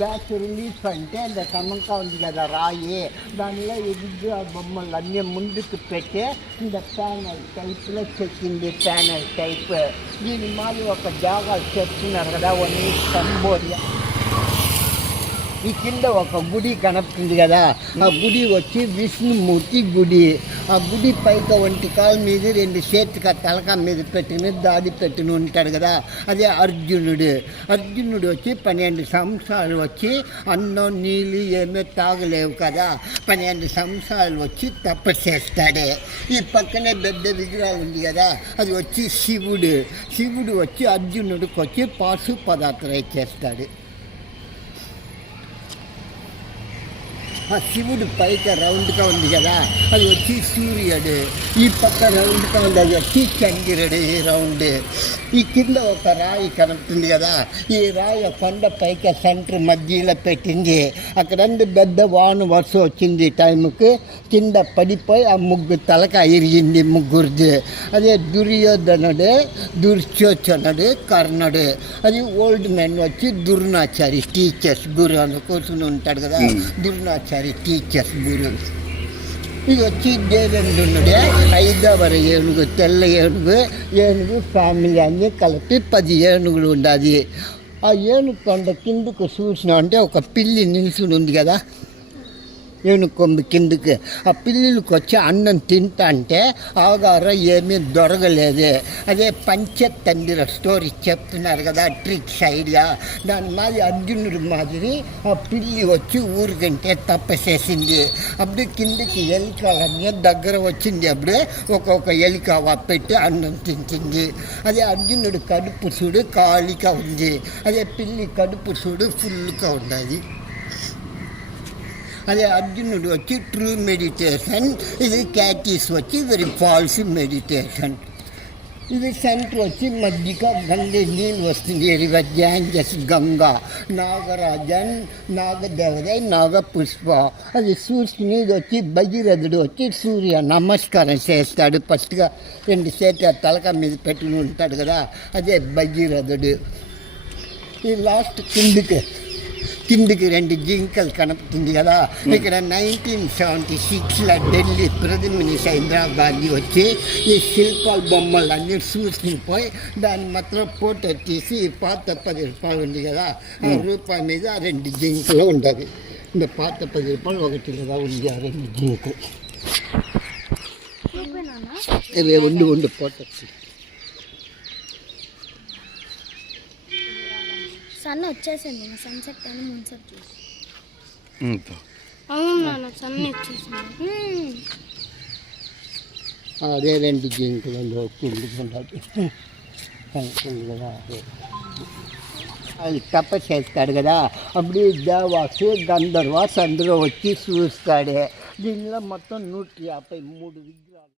batch release అంటే అంత కమంగా ఉంది కదా రాయే దానిలో ఎదుగు ఆ బొమ్మలు అన్నీ ముందుకు పెట్టే ఇంత ప్యానల్ టైప్లో చెక్కింది ప్యానల్ టైప్ దీని మాది ఒక జాగా చెప్తున్నారు కదా ఓన్లీ సంబోర్యా ఈ కింద ఒక గుడి కనపడుతుంది కదా ఆ గుడి వచ్చి విష్ణుమూర్తి గుడి ఆ గుడి పైక ఒంటి కాలు మీద రెండు చేతిక తలక మీద పెట్టుకుని దాడి పెట్టుకుని ఉంటాడు కదా అదే అర్జునుడు అర్జునుడు వచ్చి పన్నెండు సంవత్సరాలు వచ్చి అన్నం నీళ్ళు ఏమీ తాగలేవు కదా పన్నెండు సంవత్సరాలు వచ్చి తపస్సు ఈ పక్కనే పెద్ద విగ్రహం ఉంది కదా అది వచ్చి శివుడు శివుడు వచ్చి అర్జునుడికి వచ్చి పాశు పదార్థాలు చేస్తాడు ఆ శివుడు పైక రౌండ్గా ఉంది కదా అది వచ్చి సూర్యుడు ఈ పక్క రౌండ్గా ఉంది అది వచ్చి చంద్రుడు రౌండ్ ఈ కింద ఒక రాయి కనపడుతుంది కదా ఈ రాయి కొండ పైక సెంటర్ మధ్యలో పెట్టింది అక్కడ పెద్ద వాను వర్ష వచ్చింది టైముకు కింద పడిపోయి ఆ ముగ్గు తలక ఇరిగింది ముగ్గురిది అదే దుర్యోధనుడే దుర్శోచనుడే కర్ణుడే అది ఓల్డ్ మ్యాన్ వచ్చి దుర్నాచారి టీచర్స్ గురు అని కూర్చుని ఉంటాడు కదా దుర్నాచారి టీచర్స్ గురు வச்சு தேவனுடைய ஐதாவர ஏணுகு தெல்ல ஏணுகு ஏணுகு ஃபேமிலி அங்கே கலப்பி பதி ஏணுகளு ఉండాది ఆ ఏనుగు కొండ కిందకు చూసిన అంటే ఒక పిల్లి నిల్చుని ఉంది కదా ఎనుకొంబు కిందకి ఆ పిల్లలకి వచ్చి అన్నం తింటా అంటే అవగాహన ఏమీ దొరకలేదు అదే పంచతంత్ర స్టోరీ చెప్తున్నారు కదా ట్రిక్స్ ఐడియా దాని మాది అర్జునుడి మాదిరి ఆ పిల్లి వచ్చి ఊరికంటే తప్ప చేసింది అప్పుడు కిందకి ఎలికలన్నీ దగ్గర వచ్చింది అప్పుడే ఒక్కొక్క ఎలిక పెట్టి అన్నం తింటుంది అదే అర్జునుడు కడుపు చూడు కాళిక ఉంది అదే పిల్లి కడుపు చూడు ఫుల్గా ఉండాలి அது அர்ஜுனோடு வச்சு ட்ரூ மெடிடேஷன் இது கேட்டிஸ் வச்சு வெரி ஃபால்ஸ் மெடிடேஷன் இது சென்ட்ரு வச்சு மத்திகா கங்கை நீர் வசதி எரிவஜாஞ்சஸ் கங்கா நாகராஜன் நாகதேவதை நாகபுஷ்பா அது சூசினி இது வச்சு பகிரதுடு வச்சு சூரிய நமஸ்காரம் சேர்த்தாடு ஃபஸ்ட்டுக்கா ரெண்டு சேர்த்தா தலக்கா மீது பெட்டுன்னு உண்டாடு கதா அதே பகிரதுடு இது லாஸ்ட் குண்டுக்கு திண்டுக்கு ரெண்டு ஜிங்கல் கணப்பு திண்டு கதா இக்கட நைன்டீன் செவன்டி சிக்ஸில் டெல்லி பிரதம மினிஸ்டர் இந்திரா காந்தி வச்சு ஈ சில்பால் பொம்மல் அந்த சூசி போய் దాన్ని మాత్రం పోటెట్టేసి పాత పది రూపాయలు ఉంది కదా ఆ రూపాయి మీద రెండు జింకలు ఉండదు ఇంత పాత పది రూపాయలు ఒకటి కదా ఉంది ఆ రెండు జింకు ఉండి ఉండి పోటెచ్చి సన్న వచ్చేసింది సన్సెట్ అని మూన్సెట్ చూస్తుంది ఉమ్మ అన్న సన్న ని చూస్తుంది హ్ ఆదేంటి జింకుని లోకుంది సన్సట్ అంటే లైటప్ చేంజ్ కర్దా అబ్ది ద వాసే గందర్వా చంద్ర వచ్చేసి స్కాడే దినల మొత్తం 143 విగ్రహ